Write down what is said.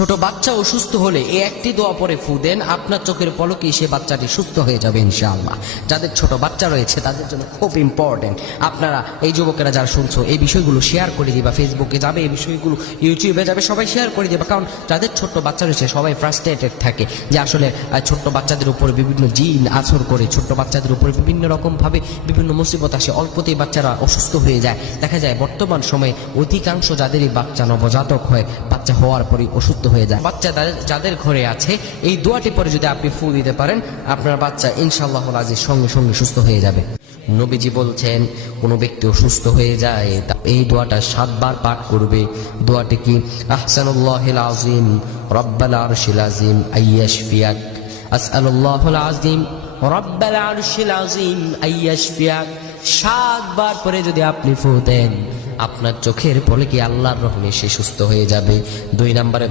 ছোট বাচ্চা অসুস্থ হলে এই একটি দোয়া পরে ফু দেন, আপনার চোখের পলকে সে বাচ্চাটি সুস্থ হয়ে যাবে ইনশাআল্লাহ। যাদের ছোট বাচ্চা রয়েছে তাদের জন্য খুব ইম্পর্টেন্ট। আপনারা এই যুবকেরা যারা শুনছো এই বিষয়গুলো শেয়ার করে দিবা, ফেসবুকে যাবে এই বিষয়গুলো, ইউটিউবে যাবে, সবাই শেয়ার করে দিবা। কারণ যাদের ছোট্ট বাচ্চা রয়েছে সবাই ফ্রাস্ট্রেটেড থাকে যে আসলে ছোট্ট বাচ্চাদের উপরে বিভিন্ন জিন আছর করে, ছোট্ট বাচ্চাদের উপরে বিভিন্ন রকমভাবে বিভিন্ন মুসিবত আসে, অল্পতেই বাচ্চারা অসুস্থ হয়ে যায়। দেখা যায় বর্তমান সময়ে অধিকাংশ যাদেরই বাচ্চা নবজাতক হয়, বাচ্চা হওয়ার পরই অসুস্থ হয়ে যায়। বাচ্চা যাদের ঘরে আছে এই দোয়াটি পরে যদি আপনি ফু দিতে পারেন, আপনার বাচ্চা ইনশাআল্লাহ আজিজ সঙ্গে সঙ্গে সুস্থ হয়ে যাবে। নবীজি বলছেন কোনো ব্যক্তি অসুস্থ হয়ে যায় এই দোয়াটা 7 বার পাঠ করবে। দোয়াটি কি? আহসানুল্লাহিল আযীম রব্বাল আরশিল আযীম আইয়াশফিয়াক, আসআলুল্লাহুল আযীম রব্বাল আরশিল আযীম আইয়াশফিয়াক। 7 বার পরে যদি আপনি ফু দেন, আপনার চোখের পলকে আল্লাহর রহমে সে সুস্থ হয়ে যাবে। 2 নম্বরে